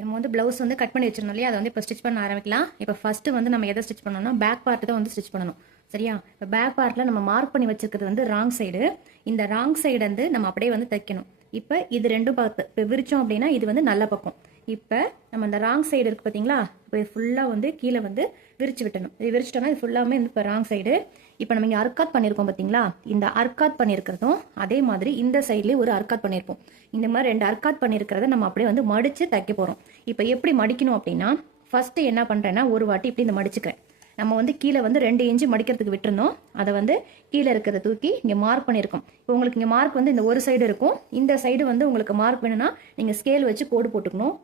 நம்ம வந்து ப்ளவுஸ் வந்து கட் பண்ணி வச்சிருந்தோம் இல்லையா, அதை வந்து இப்போ ஸ்டிச் பண்ண ஆரம்பிக்கலாம். இப்போ ஃபஸ்ட்டு வந்து நம்ம எதை ஸ்டிச் பண்ணணும்னா பேக் பார்ட்டு தான் வந்து ஸ்டிச் பண்ணணும். சரியா? இப்போ பேக் பார்ட்டில் நம்ம மார்க் பண்ணி வச்சிருக்கிறது வந்து ராங் சைடு. இந்த ராங் சைடு வந்து நம்ம அப்படியே வந்து தைக்கணும். இப்போ இது ரெண்டும் பார்த்து இப்போ விரிச்சோம் அப்படின்னா இது வந்து நல்ல பக்கம். இப்போ நம்ம இந்த ராங் சைடு இருக்குது பார்த்தீங்களா, இப்போ இது ஃபுல்லாக வந்து கீழே வந்து விரிச்சு விட்டணும். இது விரிச்சிட்டோம்னா இது ஃபுல்லாமே வந்து இப்போ ராங் சைடு. இப்போ நம்ம இங்கே அர்க்காத் பண்ணியிருக்கோம் பார்த்தீங்களா, இந்த அர்க்காத் பண்ணியிருக்கிறதும் அதே மாதிரி இந்த சைட்லேயும் ஒரு அர்க்காத் பண்ணியிருப்போம். இந்த மாதிரி 2 அர்க்காத் பண்ணியிருக்கிறத நம்ம அப்படியே வந்து மடித்து தைக்க போகிறோம். இப்போ எப்படி மடிக்கணும் அப்படின்னா, ஃபஸ்ட்டு என்ன பண்ணுறேன்னா ஒரு வாட்டி இப்படி இந்த மடிச்சுக்கிறேன். நம்ம வந்து கீழே வந்து 2 இன்ச்சு மடிக்கிறதுக்கு விட்டுருந்தோம். அதை வந்து கீழே இருக்கிறத தூக்கி இங்கே மார்க் பண்ணியிருக்கோம். இப்போ உங்களுக்கு இங்கே மார்க் வந்து இந்த ஒரு சைடு இருக்கும். இந்த சைடு வந்து உங்களுக்கு மார்க் வேணும்னா நீங்கள் ஸ்கேல் வச்சு கோடு போட்டுக்கணும்.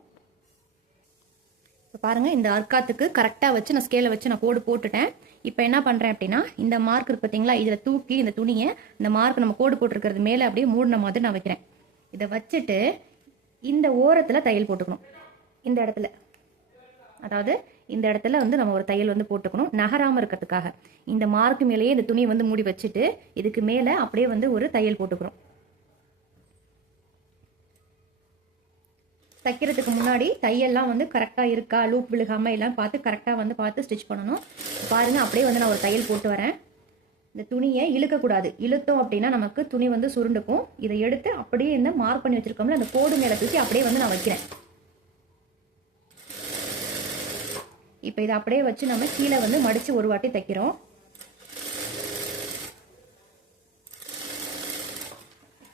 இப்போ பாருங்கள், இந்த அர்க்காத்துக்கு கரெக்டாக வச்சு நான் ஸ்கேலை வச்சு நான் கோடு போட்டுட்டேன். இப்போ என்ன பண்ணுறேன் அப்படின்னா, இந்த மார்க் இருக்கு பார்த்தீங்களா, இதில் தூக்கி இந்த துணியை இந்த மார்க் நம்ம கோடு போட்டிருக்கிறது மேலே அப்படியே மூடின மாதிரி நான் வைக்கிறேன். இதை வச்சுட்டு இந்த ஓரத்தில் தையல் போட்டுக்கணும். இந்த இடத்துல, அதாவது இந்த இடத்துல வந்து நம்ம ஒரு தையல் வந்து போட்டுக்கணும் நகராமல் இருக்கிறதுக்காக. இந்த மார்க்கு மேலேயே இந்த துணியை வந்து மூடி வச்சுட்டு இதுக்கு மேலே அப்படியே வந்து ஒரு தையல் போட்டுக்கிறோம். தைக்கிறதுக்கு முன்னாடி தையல்லாம் வந்து கரெக்டாக இருக்கா, லூப் விழுகாமல் எல்லாம் பார்த்து கரெக்டாக வந்து பார்த்து ஸ்டிச் பண்ணணும். பாருங்கள், அப்படியே வந்து நான் ஒரு தையல் போட்டு வரேன். இந்த துணியை இழுக்கக்கூடாது. இழுத்தோம் அப்படின்னா நமக்கு துணி வந்து சுருண்டுக்கும். இதை எடுத்து அப்படியே இந்த மார்க் பண்ணி வச்சிருக்கோம்ல அந்த கோடு மேலே தூக்கி அப்படியே வந்து நான் வைக்கிறேன். இப்போ இதை அப்படியே வச்சு நம்ம கீழே வந்து மடித்து ஒரு வாட்டி தைக்கிறோம்.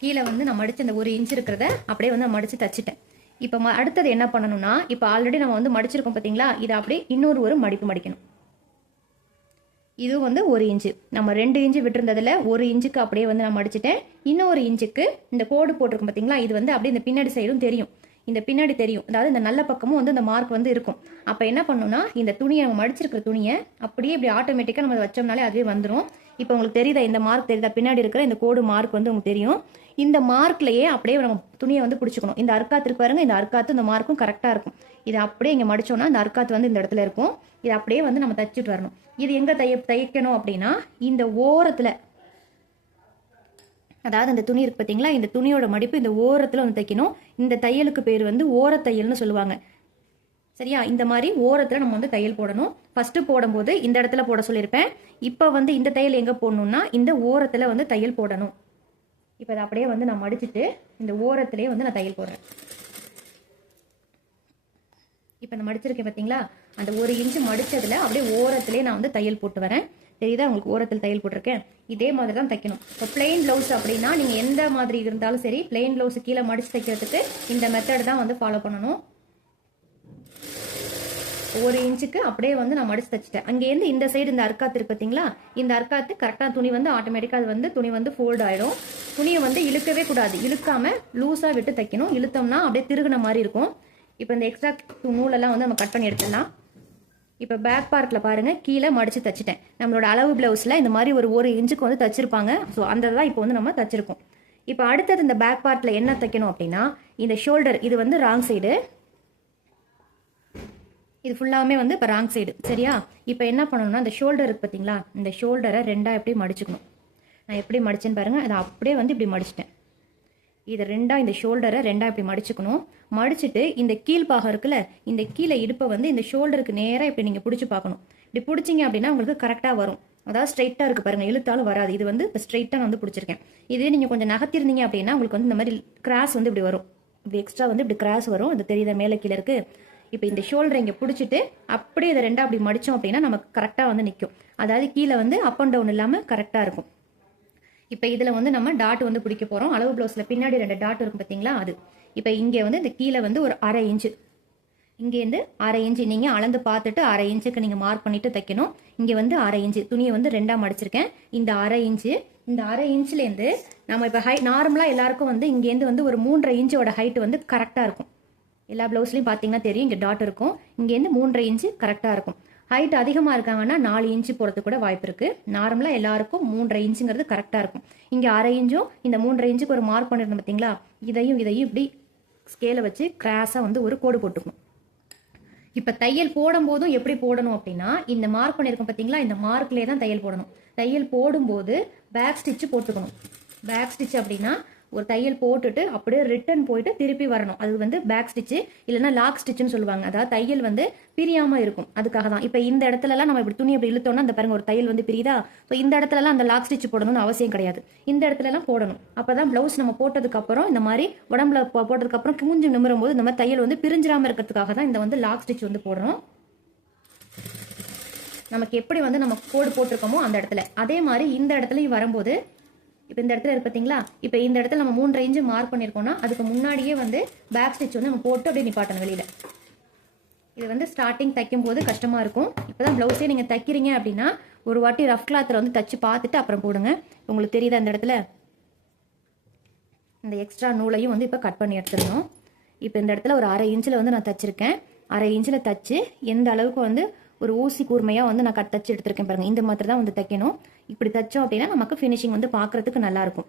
கீழே வந்து நான் மடித்து அந்த 1 இன்ச் இருக்கிறத அப்படியே வந்து நான் மடித்து தைச்சிட்டேன். இப்போ அடுத்தது என்ன பண்ணணும்னா, இப்போ ஆல்ரெடி நம்ம வந்து மடிச்சிருக்கோம் பார்த்தீங்களா, இதை அப்படியே இன்னொரு மடிப்பு மடிக்கணும். இது வந்து 1 இன்ச்சு. நம்ம 2 இன்ச்சு விட்டுருந்ததில் 1 இன்ச்சுக்கு அப்படியே வந்து நான் மடிச்சிட்டேன். இன்னொரு இன்ச்சுக்கு இந்த கோடு போட்டிருக்கோம் பார்த்தீங்களா, இது வந்து அப்படியே இந்த பின்னாடி சைடும் தெரியும். இந்த பின்னாடி தெரியும், அதாவது இந்த நல்ல பக்கமும் வந்து இந்த மார்க் வந்து இருக்கும். அப்போ என்ன பண்ணணும்னா, இந்த துணியை நம்ம மடிச்சிருக்கிற துணியை அப்படியே இப்படி ஆட்டோமேட்டிக்காக நம்ம வச்சோம்னாலே அதுவே வந்துடும். இப்போ உங்களுக்கு தெரியுதா, இந்த மார்க் தெரியுதா, பின்னாடி இருக்கிற இந்த கோடு மார்க் வந்து உங்களுக்கு தெரியும். இந்த மார்க்லேயே அப்படியே நம்ம துணியை வந்து பிடிச்சிக்கணும். இந்த அர்க்காத்துக்கு பாருங்க, இந்த அர்க்காத்து இந்த மார்க்கும் கரெக்டாக இருக்கும். இதை அப்படியே இங்கே மடிச்சோம்னா இந்த அர்க்காத்து வந்து இந்த இடத்துல இருக்கும். இதை அப்படியே வந்து நம்ம தைச்சிட்டு வரணும். இது எங்கே தைக்கணும் அப்படின்னா, இந்த ஓரத்தில், அதாவது இந்த துணி இருக்கு பார்த்தீங்களா, இந்த துணியோட மடிப்பு இந்த ஓரத்தில் வந்து தைக்கணும். இந்த தையலுக்கு பேர் வந்து ஓரத்தையல்னு சொல்லுவாங்க. சரியா? இந்த மாதிரி ஓரத்தில் நம்ம வந்து தையல் போடணும். ஃபஸ்ட்டு போடும்போது இந்த இடத்துல போட சொல்லியிருப்பேன். இப்போ வந்து இந்த தையல் எங்கே போடணும்னா இந்த ஓரத்தில் வந்து தையல் போடணும். இப்போ அதை அப்படியே வந்து நான் மடிச்சுட்டு இந்த ஓரத்திலே வந்து நான் தையல் போடுறேன். இப்போ நான் மடிச்சிருக்கேன் பார்த்தீங்களா, அந்த 1 இன்ச்சு மடிச்சதில் அப்படியே ஓரத்திலே நான் வந்து தையல் போட்டு வரேன். தெரியுதா உங்களுக்கு, ஓரத்தில் தையல் போட்டிருக்கேன். இதே மாதிரி தான் தைக்கணும். இப்போ பிளெயின் ப்ளவுஸ் அப்படின்னா நீங்கள் எந்த மாதிரி இருந்தாலும் சரி, பிளெயின் ப்ளவுஸ் கீழே மடிச்சு தைக்கிறதுக்கு இந்த மெத்தட் தான் வந்து ஃபாலோ பண்ணணும். 1 இன்ச்சுக்கு அப்படியே வந்து நான் மடிச்சு தைச்சிட்டேன். அங்கேருந்து இந்த சைடு இந்த அர்க்காத்து இருக்கு பார்த்தீங்களா, இந்த அர்க்காத்து கரெக்டாக துணி வந்து ஆட்டோமேட்டிக்காக அது வந்து துணி வந்து ஃபோல்ட் ஆகிடும். துணியை வந்து இழுக்கவே கூடாது. இழுக்காமல் லூஸாக விட்டு தைக்கணும். இழுத்தோம்னா அப்படியே திருகுன மாதிரி இருக்கும். இப்போ இந்த எக்ஸ்ட்ரா நூலெல்லாம் வந்து நம்ம கட் பண்ணி எடுத்துடலாம். இப்போ பேக் பார்ட்டில் பாருங்கள், கீழே மடித்து தைச்சிட்டேன். நம்மளோட அளவு ப்ளவுஸில் இந்த மாதிரி ஒரு இன்ச்சுக்கு வந்து தைச்சிருப்பாங்க. ஸோ அந்த தான் இப்போ வந்து நம்ம தைச்சிருக்கோம். இப்போ அடுத்தது இந்த பேக் பார்ட்டில் என்ன தைக்கணும் அப்படின்னா, இந்த ஷோல்டர் இது வந்து ராங் சைடு, இது ஃபுல்லாமே வந்து இப்போ ராங் சைடு. சரியா? இப்போ என்ன பண்ணணும்னா, இந்த ஷோல்டர் இருக்குது பார்த்தீங்களா, இந்த ஷோல்டரை 2ஆக எப்படி மடிச்சுக்கணும். நான் எப்படி மடிச்சேன்னு பாருங்கள், அதை அப்படியே வந்து இப்படி மடிச்சிட்டேன். இது 2ஆக இந்த ஷோல்டரை 2ஆக இப்படி மடிச்சுக்கணும். மடிச்சுட்டு இந்த கீழ்பாகம் இருக்குல்ல, இந்த கீழே இடுப்பை வந்து இந்த ஷோல்டருக்கு நேராக இப்படி நீங்கள் பிடிச்சி பார்க்கணும். இப்படி பிடிச்சிங்க அப்படின்னா உங்களுக்கு கரெக்டாக வரும். அதாவது ஸ்ட்ரைட்டாக இருக்குது பாருங்கள், இழுத்தாலும் வராது. இது வந்து இப்போ ஸ்ட்ரைட்டாக நான் வந்து பிடிச்சிருக்கேன். இதே நீங்கள் கொஞ்சம் நகர்த்திருந்தீங்க அப்படின்னா உங்களுக்கு வந்து இந்த மாதிரி கிராஸ் வந்து இப்படி வரும். இப்படி எக்ஸ்ட்ரா வந்து இப்படி கிராஸ் வரும். அது தெரியுதா மேலே கீழே இருக்குது. இப்போ இந்த ஷோல்டரை இங்கே பிடிச்சிட்டு அப்படியே இதை 2ஆக அப்படி மடித்தோம் அப்படின்னா நமக்கு கரெக்டாக வந்து நிற்கும். அதாவது கீழே வந்து அப் அண்ட் டவுன் இல்லாமல் கரெக்டாக இருக்கும். இப்போ இதில் வந்து நம்ம டாட் வந்து பிடிக்க போகிறோம். அளவு ப்ளவுஸில் பின்னாடி 2 டாட் இருக்கும் பார்த்தீங்களா, அது. இப்போ இங்கே வந்து இந்த கீழே வந்து ஒரு 1/2 இன்ச்சு, இங்கேருந்து 1/2 இன்ச்சு நீங்கள் அளந்து பார்த்துட்டு 1/2 இன்ச்சுக்கு நீங்கள் மார்க் பண்ணிவிட்டு தைக்கணும். இங்கே வந்து 1/2 இன்ச்சு துணியை வந்து 2ஆக மடிச்சிருக்கேன். இந்த 1/2 இன்ச்சு, இந்த 1/2 இன்ச்சுலேருந்து நம்ம இப்போ நார்மலாக எல்லாருக்கும் வந்து இங்கேருந்து வந்து ஒரு 3.5 இன்ச்சோட ஹைட் வந்து கரெக்டாக இருக்கும். எல்லா ப்ளவுஸ்லையும் பார்த்தீங்கன்னா தெரியும், இங்கே டாட் இருக்கும். இங்கேருந்து 3.5 இன்ச்சு கரெக்டாக இருக்கும். ஹைட் அதிகமாக இருக்காங்கன்னா 4 இன்ச்சு போகிறதுக்கு கூட வாய்ப்பு இருக்குது. நார்மலாக எல்லாருக்கும் 3.5 இன்ச்சுங்கிறது கரெக்டாக இருக்கும். இங்கே 1/2 இன்ச்சும் இந்த 3.5 இன்ச்சுக்கு ஒரு மார்க் பண்ணியிருந்தோம் பார்த்தீங்களா, இதையும் இப்படி ஸ்கேலை வச்சு கிராஸாக வந்து ஒரு கோடு போட்டுக்கணும். இப்போ தையல் போடும்போதும் எப்படி போடணும் அப்படின்னா, இந்த மார்க் பண்ணியிருக்கோம் பார்த்தீங்களா, இந்த மார்க்லேயே தான் தையல் போடணும். தையல் போடும்போது பேக் ஸ்டிச்சு போட்டுக்கணும். பேக் ஸ்டிச் அப்படின்னா ஒரு தையல் போட்டுட்டு அப்படியே ரிட்டர்ன் போயிட்டு திருப்பி வரணும். அது வந்து பேக் ஸ்டிச்சு இல்லைன்னா லாக் ஸ்டிச்சுன்னு சொல்லுவாங்க. அதாவது தையல் வந்து பிரியாம இருக்கும். அதுக்காக தான். இப்போ இந்த இடத்துலலாம் நம்ம இப்படி துணி அப்படி இழுத்தோம்னா அந்த பாருங்க ஒரு தையல் வந்து பிரியுதா. ஸோ இந்த இடத்துலலாம் அந்த லாக் ஸ்டிச் போடணும்னு அவசியம் கிடையாது. இந்த இடத்துலலாம் போடணும். அப்பதான் ப்ளவுஸ் நம்ம போட்டதுக்கு அப்புறம் இந்த மாதிரி உடம்புல போட்டதுக்கு அப்புறம் குஞ்சு நிமிரும் போது இந்த மாதிரி தையல் வந்து பிரிஞ்சிராம இருக்கிறதுக்காக தான் இந்த வந்து லாக் ஸ்டிச் வந்து போடுறோம். நமக்கு எப்படி வந்து நம்ம கோடு போட்டிருக்கோமோ அந்த இடத்துல அதே மாதிரி இந்த இடத்துலையும் வரும்போது இப்போ இந்த இடத்துல இருக்கு பார்த்தீங்களா. இப்போ இந்த இடத்துல நம்ம 3.5 இன்ச்சு மார்க் பண்ணியிருக்கோம்னா அதுக்கு முன்னாடியே வந்து பேக் ஸ்டிச் வந்து நம்ம போட்டு அப்படியே நிப்பாட்டணும் வெளியில். இது வந்து ஸ்டார்டிங் தைக்கும் போது கஷ்டமாக இருக்கும். இப்போ தான் ப்ளவுஸே நீங்கள் தைக்கிறீங்க அப்படின்னா ஒரு வாட்டி ரஃப் கிளாத்தில் வந்து தச்சு பார்த்துட்டு அப்புறம் போடுங்க. உங்களுக்கு தெரியுதா இந்த இடத்துல இந்த எக்ஸ்ட்ரா நூலையும் வந்து இப்போ கட் பண்ணி எடுத்துடணும். இப்போ இந்த இடத்துல ஒரு 1/2 இன்ச்சில் வந்து நான் தச்சிருக்கேன். 1/2 இன்ச்சில் தச்சு எந்த அளவுக்கு வந்து ஒரு ஊசி கூர்மையாக வந்து நான் தச்சு எடுத்திருக்கேன் பாருங்கள். இந்த மாதிரி தான் வந்து தைக்கணும். இப்படி தைச்சோம் அப்படின்னா நமக்கு ஃபினிஷிங் வந்து பார்க்குறதுக்கு நல்லாயிருக்கும்.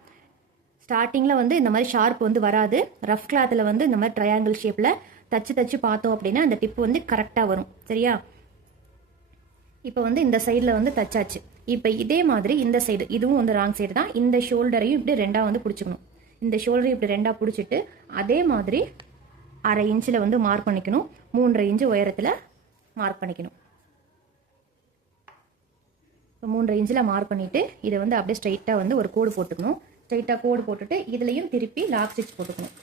ஸ்டார்டிங்கில் வந்து இந்த மாதிரி ஷார்ப் வந்து வராது. ரஃப் கிளாத்தில் வந்து இந்த மாதிரி ட்ரையாங்கிள் ஷேப்பில் தச்சு பார்த்தோம் அப்படின்னா அந்த டிப்பு வந்து கரெக்டாக வரும். சரியா. இப்போ வந்து இந்த சைடில் வந்து தச்சாச்சு. இப்போ இதே மாதிரி இந்த சைடு இதுவும் வந்து ராங் சைடு தான். இந்த ஷோல்டரையும் இப்படி 2ஆக வந்து பிடிச்சிக்கணும். இந்த ஷோல்டரையும் இப்படி 2ஆக பிடிச்சிட்டு அதே மாதிரி 1/2 இன்ச்சில் வந்து மார்க் பண்ணிக்கணும். 3.5 இன்ச்சு உயரத்தில் மார்க் பண்ணிக்கணும். 3.5 இன்ச்சில் மார்க் பண்ணிவிட்டு இதை வந்து அப்படியே ஸ்ட்ரைட்டாக வந்து ஒரு கோடு போட்டுக்கணும். ஸ்ட்ரைட்டாக கோடு போட்டுட்டு இதுலையும் திருப்பி லாக் ஸ்டிச் போட்டுக்கணும்.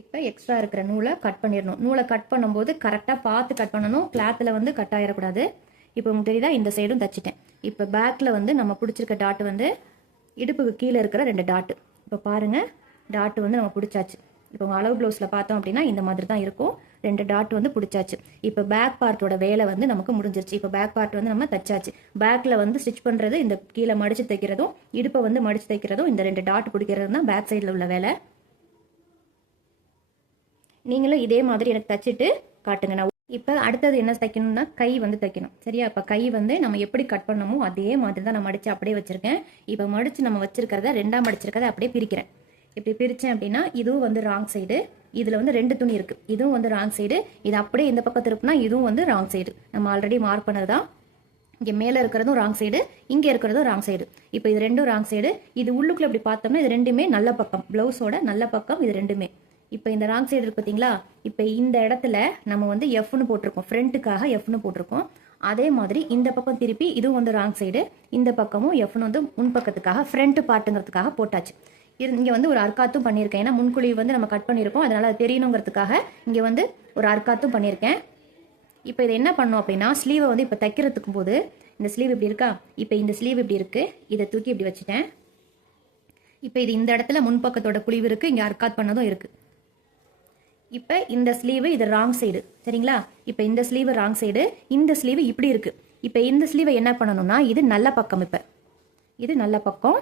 இப்போ எக்ஸ்ட்ரா இருக்கிற நூலை கட் பண்ணிடணும். நூலை கட் பண்ணும்போது கரெக்டாக பார்த்து கட் பண்ணணும். கிளாத்தில் வந்து கட் ஆகிடக்கூடாது. இப்போ உங்களுக்கு தெரியுதா இந்த சைடும் தச்சிட்டேன். இப்போ பேக்கில் வந்து நம்ம பிடிச்சிருக்க டாட்டு வந்து இடுப்புக்கு கீழே இருக்கிற 2 டாட்டு. இப்போ பாருங்கள் டாட்டு வந்து நம்ம பிடிச்சாச்சு. இப்போ உங்கள் அளவு ப்ளவுஸில் பார்த்தோம் அப்படின்னா இந்த மாதிரி தான் இருக்கும். 2 டாட் வந்து பிடிச்சாச்சு. இப்போ பேக் பார்ட்டோட வேலை வந்து நமக்கு முடிஞ்சிருச்சு. இப்போ பேக் பார்ட் வந்து நம்ம தச்சாச்சு. பேக்கில் வந்து ஸ்டிச் பண்ணுறது இந்த கீழே மடித்து தைக்கிறதும் இடுப்பை வந்து மடித்து தைக்கிறதும் இந்த 2 டாட் பிடிக்கிறது தான் பேக் சைடில் உள்ள வேலை. நீங்களும் இதே மாதிரி எனக்கு தச்சுட்டு காட்டுங்க. நான் இப்போ அடுத்தது என்ன தைக்கணும்னா கை வந்து தைக்கணும். சரியா. இப்போ கை வந்து நம்ம எப்படி கட் பண்ணமோ அதே மாதிரி தான் நான் மடித்து அப்படியே வச்சுருக்கேன். இப்போ மடித்து நம்ம வச்சுருக்கிறத 2ஆக மடிச்சிருக்கிறத அப்படியே பிரிக்கிறேன். இப்படி பிரித்தேன் அப்படின்னா இதுவும் வந்து ராங் சைடு. இதில் வந்து 2 துணி இருக்குது. இதுவும் வந்து ராங் சைடு. இது அப்படியே இந்த பக்கம் திருப்பினா இதுவும் வந்து ராங் சைடு. நம்ம ஆல்ரெடி மார்க் பண்ணது தான். இங்கே மேலே இருக்கிறதும் ராங் சைடு, இங்கே இருக்கிறதும் ராங் சைடு. இப்போ இது 2ம் ராங் சைடு. இது உள்ளுக்குள்ளே இப்படி பார்த்தோம்னா இது 2மே நல்ல பக்கம். ப்ளவுஸோட நல்ல பக்கம் இது 2மே. இப்போ இந்த ராங் சைடு இருக்கு பார்த்தீங்களா. இப்போ இந்த இடத்துல நம்ம வந்து எஃப்னு போட்டிருக்கோம். ஃப்ரண்ட்டுக்காக எஃப்னு போட்டிருக்கோம். அதே மாதிரி இந்த பக்கம் திருப்பி இதுவும் வந்து ராங் சைடு. இந்த பக்கமும் எஃப்னு வந்து முன்பக்கத்துக்காக ஃப்ரண்ட் பார்ட்டுங்கிறதுக்காக போட்டாச்சு. இங்கே வந்து ஒரு அர்க்காத்தும் பண்ணியிருக்கேன். ஏன்னா முன்குழிவு வந்து நம்ம கட் பண்ணியிருக்கோம். அதனால் அது தெரியணுங்கிறதுக்காக இங்கே வந்து ஒரு அர்க்காத்தும் பண்ணியிருக்கேன். இப்போ இதை என்ன பண்ணோம் அப்படின்னா ஸ்லீவை வந்து இப்போ தைக்கிறதுக்கு போது இந்த ஸ்லீவ் இப்படி இருக்கா. இப்போ இந்த ஸ்லீவ் இப்படி இருக்குது. இதை தூக்கி இப்படி வச்சுட்டேன். இப்போ இது இந்த இடத்துல முன்பக்கத்தோட குழிவு இருக்குது. இங்கே அர்க்காத் பண்ணதும் இருக்குது. இப்போ இந்த ஸ்லீவு இது ராங் சைடு. சரிங்களா. இப்போ இந்த ஸ்லீவு ராங் சைடு. இந்த ஸ்லீவு இப்படி இருக்குது. இப்போ இந்த ஸ்லீவை என்ன பண்ணணும்னா இது நல்ல பக்கம். இப்போ இது நல்ல பக்கம்.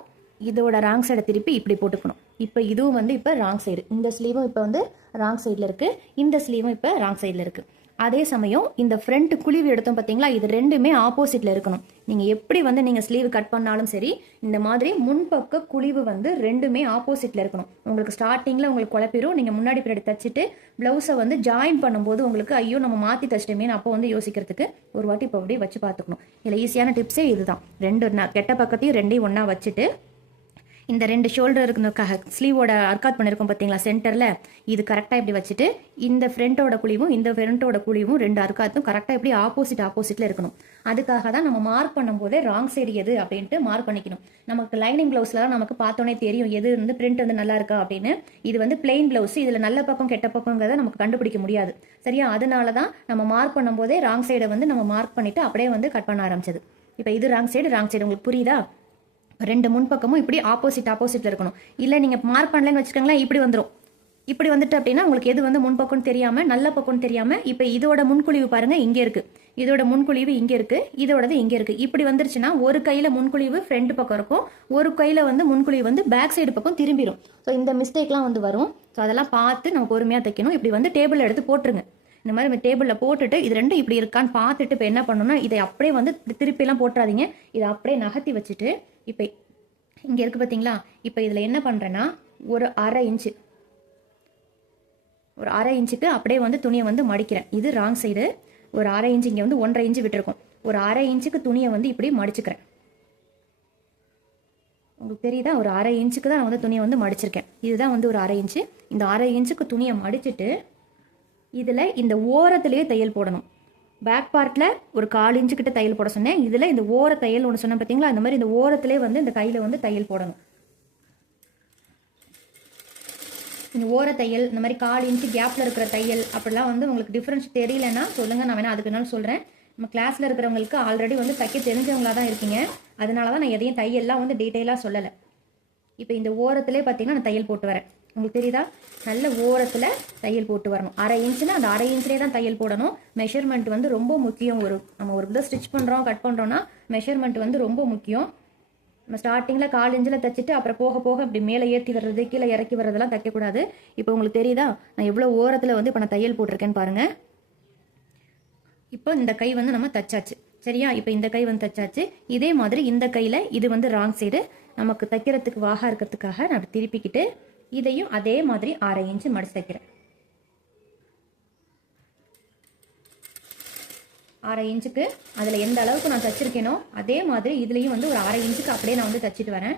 இதோட ராங் சைடை திருப்பி இப்படி போட்டுக்கணும். இப்போ இதுவும் வந்து இப்போ ராங் சைடு. இந்த ஸ்லீவும் இப்போ வந்து ராங் சைடில் இருக்குது. இந்த ஸ்லீவும் இப்போ ராங் சைடில் இருக்குது. அதே சமயம் இந்த ஃப்ரண்ட் குழிவு எடுத்தோம் பார்த்தீங்களா. இது 2மே ஆப்போசிட்டில் இருக்கணும். நீங்கள் எப்படி வந்து நீங்கள் ஸ்லீவ் கட் பண்ணாலும் சரி இந்த மாதிரி முன்பக்க குழிவு வந்து 2மே ஆப்போசிட்டில் இருக்கணும். உங்களுக்கு ஸ்டார்டிங்கில் உங்களுக்கு குழப்பிடும். நீங்கள் முன்னாடி பின்னாடி தச்சுட்டு ப்ளவுஸை வந்து ஜாயின் பண்ணும்போது உங்களுக்கு ஐயோ நம்ம மாற்றி தச்சிட்டோமேனு அப்போ வந்து யோசிக்கிறதுக்கு ஒரு வாட்டி இப்போ அப்படியே வச்சு பார்த்துக்கணும். இதில் ஈஸியான டிப்ஸே இதுதான். 2 கெட்ட பக்கத்தையும் 2ஐயும் ஒன்றா வச்சுட்டு இந்த 2 ஷோல்டர் இருக்கிறதுக்காக ஸ்லீவோட அர்க்காத் பண்ணியிருக்கோம் பார்த்தீங்களா சென்டரில். இது கரெக்டாக இப்படி வச்சுட்டு இந்த ஃப்ரண்ட்டோட குழிவும் இந்த ஃப்ரண்ட்டோட குழிவும் 2 அர்க்காத்தும் கரெக்டாக இப்படி ஆப்போசிட்டில் இருக்கணும். அதுக்காக தான் நம்ம மார்க் பண்ணும்போதே ராங் சைடு எது அப்படின்ட்டு மார்க் பண்ணிக்கணும். நமக்கு லைனிங் ப்ளவுஸில் தான் நமக்கு பார்த்தோன்னே தெரியும் எது வந்து பிரிண்ட் வந்து நல்லா இருக்கா அப்படின்னு. இது வந்து பிளெயின் ப்ளவுஸ். இதில் நல்ல பக்கம் கெட்ட பக்கங்கிறத நமக்கு கண்டுபிடிக்க முடியாது. சரியா. அதனால தான் நம்ம மார்க் பண்ணும்போதே ராங் சைடை வந்து நம்ம மார்க் பண்ணிவிட்டு அப்படியே வந்து கட் பண்ண ஆரம்பிச்சது. இப்போ இது ராங் சைடு உங்களுக்கு புரியுதா. 2 முன்பக்கமும் இப்படி ஆப்போசிட்டில் இருக்கணும். இல்லை நீங்கள் மார்க் பண்ணலன்னு வச்சுக்கோங்களேன் இப்படி வந்துடும். இப்படி வந்துட்டு அப்படின்னா உங்களுக்கு எது வந்து முன்பக்கம்னு தெரியாமல் நல்ல பக்கம்னு தெரியாமல் இப்போ இதோட முன்குழிவு பாருங்கள் இங்கே இருக்குது. இதோட முன்குழிவு இங்கே இருக்குது. இதோடது இங்கே இருக்குது. இப்படி வந்துருச்சுன்னா ஒரு கையில் முன்குழிவு ஃப்ரண்ட் பக்கம் இருக்கும். ஒரு கையில் வந்து முன்குழிவு வந்து பேக் சைடு பக்கம் திரும்பிடும். ஸோ இந்த மிஸ்டேக்லாம் வந்து வரும். ஸோ அதெல்லாம் பார்த்து நம்ம பொறுமையாக தைக்கணும். இப்படி வந்து டேபிள் எடுத்து போட்டுருங்க. இந்த மாதிரி டேபிளில் போட்டுட்டு இது 2 இப்படி இருக்கான்னு பார்த்துட்டு இப்போ என்ன பண்ணணும்னா இதை அப்படியே வந்து திருப்பிலாம் போட்டுறாதீங்க. இதை அப்படியே நகர்த்தி வச்சுட்டு இப்போ இங்கே இருக்குது பார்த்தீங்களா. இப்போ இதில் என்ன பண்ணுறேன்னா ஒரு 1/2 இன்ச்சு ஒரு 1/2 இன்ச்சுக்கு அப்படியே வந்து துணியை வந்து மடிக்கிறேன். இது ராங் சைடு. ஒரு 1/2 இன்ச்சு இங்கே வந்து 1.5 இன்ச்சு விட்டுருக்கோம். ஒரு 1/2 இன்ச்சுக்கு துணியை வந்து இப்படி மடிச்சுக்கிறேன். உங்களுக்கு தெரியுதா, ஒரு 1/2 இன்ச்சுக்கு தான் நான் வந்து துணியை வந்து மடிச்சிருக்கேன். இதுதான் வந்து ஒரு 1/2 இன்ச்சு. இந்த 1/2 இன்ச்சுக்கு துணியை மடிச்சுட்டு இதில் இந்த ஓரத்துலேயே தையல் போடணும். பேக் பார்ட்டில் ஒரு 1/4 இன்ச்சு கிட்ட தையல் போட சொன்னேன். இதில் இந்த ஓர தையல் ஒன்று சொன்னேன் பார்த்தீங்களா, அந்த மாதிரி இந்த ஓரத்துலேயே வந்து இந்த கையில் வந்து தையல் போடணும். இந்த ஓர தையல், இந்த மாதிரி 1/4 இன்ச்சு கேப்பில் இருக்கிற தையல் அப்படிலாம் வந்து உங்களுக்கு டிஃப்ரென்ஸ் தெரியலன்னா சொல்லுங்கள், நான் வேணால் அதுக்குனாலும் சொல்கிறேன். நம்ம கிளாஸில் இருக்கிறவங்களுக்கு ஆல்ரெடி வந்து தைக்க தெரிஞ்சவங்களா தான் இருக்கீங்க. அதனால தான் நான் எதையும் தையல்லாம் வந்து டீட்டெயிலாக சொல்லலை. இப்போ இந்த ஓரத்துலேயே பார்த்தீங்கன்னா நான் தையல் போட்டு வரேன். உங்களுக்கு தெரியுதா, நல்ல ஓரத்தில் தையல் போட்டு வரணும். 1/2 இன்ச்சுனா அந்த 1/2 இன்ச்லேயே தான் தையல் போடணும். மெஷர்மெண்ட் வந்து ரொம்ப முக்கியம். நம்ம ஒரு இதை ஸ்டிச் பண்ணுறோம், கட் பண்ணுறோன்னா மெஷர்மெண்ட் வந்து ரொம்ப முக்கியம். நம்ம ஸ்டார்டிங்கில் 1/4 இன்ச்சில் தைச்சிட்டு அப்புறம் போக போக இப்படி மேலே ஏற்றி வர்றது, கீழே இறக்கி வர்றதெல்லாம் தைக்கக்கூடாது. இப்போ உங்களுக்கு தெரியுதா, நான் எவ்வளோ ஓரத்தில் வந்து இப்போ நான் தையல் போட்டிருக்கேன்னு பாருங்கள். இப்போ இந்த கை வந்து நம்ம தச்சாச்சு, சரியா? இப்போ இந்த கை வந்து தச்சாச்சு. இதே மாதிரி இந்த கையில் இது வந்து ராங் சைடு நமக்கு தைக்கிறதுக்கு வாகா இருக்கிறதுக்காக நான் திருப்பிக்கிட்டு இதையும் அதே மாதிரி 1/2 இன்ச்சு மடிச்சு தைக்கிறேன். 1/2 இன்ச்சுக்கு அதில் எந்த அளவுக்கு நான் தச்சிருக்கேனோ அதே மாதிரி இதுலேயும் வந்து ஒரு 1/2 இன்ச்சுக்கு அப்படியே நான் வந்து தச்சிட்டு வரேன்.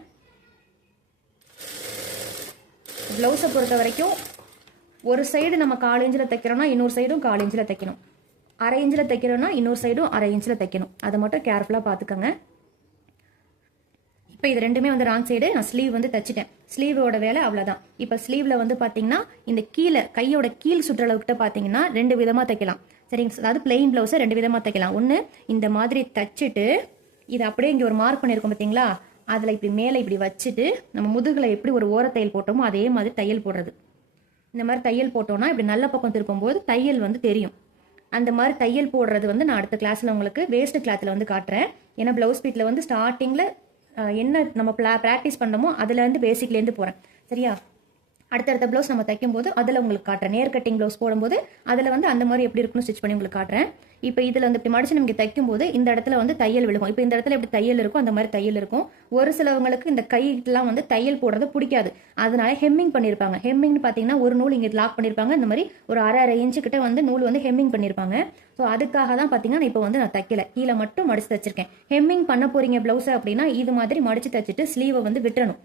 ப்ளவுஸை பொறுத்த வரைக்கும் ஒரு சைடு நம்ம 1/4 இன்ச்சில் தைக்கிறோம்னா இன்னொரு சைடும் 1/4 இன்ச்சில் தைக்கணும். 1/2 இன்ச்சில் தைக்கிறோம்னா இன்னொரு சைடும் 1/2 இன்ச்சில் தைக்கணும். அதை மட்டும் கேர்ஃபுல்லாக பார்த்துக்கோங்க. இப்போ இது ரெண்டுமே வந்து ராங் சைடு. நான் ஸ்லீவ் வந்து தச்சிட்டேன். ஸ்லீவோட வேலை அவ்வளோதான். இப்போ ஸ்லீவில் வந்து பார்த்தீங்கன்னா இந்த கீழே கையோட கீழ் சுற்றளவுக்கிட்ட பார்த்தீங்கன்னா 2 விதமாக தைக்கலாம், சரிங்க? அதாவது பிளெயின் ப்ளவுஸை 2 விதமாக தைக்கலாம். ஒன்று இந்த மாதிரி தச்சுட்டு இது அப்படியே இங்கே ஒரு மார்க் பண்ணியிருக்கோம் பார்த்தீங்களா, அதில் இப்படி மேலே இப்படி வச்சுட்டு நம்ம முதுகில் எப்படி ஒரு ஓர தையல் போட்டோமோ அதே மாதிரி தையல் போடுறது. இந்த மாதிரி தையல் போட்டோம்னா இப்படி நல்ல பக்கம் திருப்பும்போது தையல் வந்து தெரியும். அந்த மாதிரி தையல் போடுறது வந்து நான் அடுத்த கிளாஸில் உங்களுக்கு வேஸ்ட் கிளாத்தில் வந்து காட்டுறேன். ஏன்னா ப்ளவுஸ் பீட்டில் வந்து ஸ்டார்டிங்கில் என்ன நம்ம ப்ராக்டிஸ் பண்ணமோ அதில் வந்து பேசிக்லேருந்து போகிறேன், சரியா? அடுத்தடுத்த ப்ளவுஸ் நம்ம தைக்கும் போது அதில் உங்களுக்கு காட்டுறேன். நேர் கட்டிங் ப்ளவுஸ் போடும்போது அதில் வந்து அந்த மாதிரி எப்படி இருக்குன்னு ஸ்டிச் பண்ணி உங்களுக்கு காட்டுறேன். இப்போ இதில் வந்து இப்படி மடிச்சு நமக்கு தைக்கும் போது இந்த இடத்துல வந்து தையல் விழுகும். இப்போ இந்த இடத்துல எப்படி தையல் இருக்கும் அந்த மாதிரி தையல் இருக்கும். ஒரு சிலவங்களுக்கு இந்த கையெல்லாம் வந்து தையல் போடுறது பிடிக்காது, அதனால ஹெம்மிங் பண்ணியிருப்பாங்க. ஹெம்மிங்னு பார்த்தீங்கன்னா ஒரு நூல் இங்கே லாக் பண்ணியிருப்பாங்க, இந்த மாதிரி ஒரு 1/2 இன்ச்சு கிட்ட வந்து நூல் வந்து ஹெம்மிங் பண்ணியிருப்பாங்க. ஸோ அதுக்காக தான் பார்த்தீங்கன்னா இப்போ வந்து நான் தைக்கல, கீழே மட்டும் மடிச்சு தைச்சிருக்கேன். ஹெம்மிங் பண்ண போறீங்க ப்ளவுஸை அப்படின்னா இது மாதிரி மடிச்சு தைச்சிட்டு ஸ்லீவை வந்து விட்டுறணும்.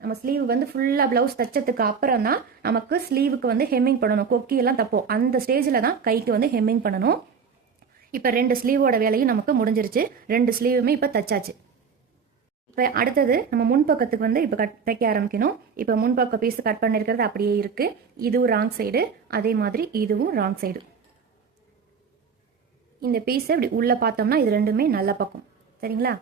நம்ம ஸ்லீவ் வந்து ஃபுல்லாக ப்ளவுஸ் தைச்சதுக்கு அப்புறம் தான் நமக்கு ஸ்லீவுக்கு வந்து ஹெம்மிங் பண்ணணும். கொக்கி எல்லாம் தப்போம், அந்த ஸ்டேஜில் தான் கைக்கு வந்து ஹெம்மிங் பண்ணணும். இப்போ 2 ஸ்லீவோட வேலையும் நமக்கு முடிஞ்சிருச்சு. 2 ஸ்லீவுமே இப்போ தச்சாச்சு. இப்போ அடுத்தது நம்ம முன்பக்கத்துக்கு வந்து இப்போ தைக்க ஆரம்பிக்கணும். இப்போ முன்பக்க பீஸ் கட் பண்ணியிருக்கிறது அப்படியே இருக்குது. இதுவும் ராங் சைடு, அதே மாதிரி இதுவும் ராங் சைடு. இந்த பீஸை இப்படி உள்ளே பார்த்தோம்னா இது ரெண்டுமே நல்ல பக்கம், சரிங்களா?